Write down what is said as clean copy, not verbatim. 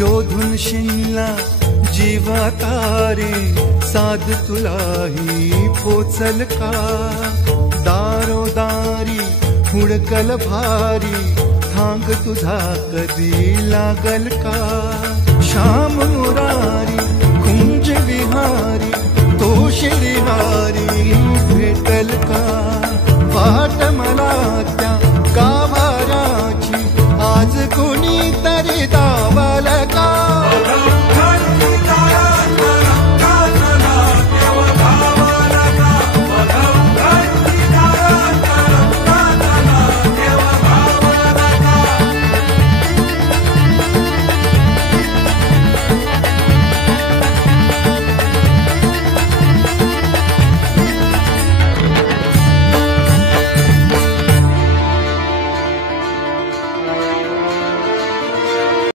शोधून शिनला जीवा तारे साध तुलाही पोचल का दारोदारी हुडकल भारी थांग तुझा कधी लागल का श्याम मुरारी कुंज विहारी तो श्रीहारी भेटल का वाट मला त्या गाभाराची आज कोणी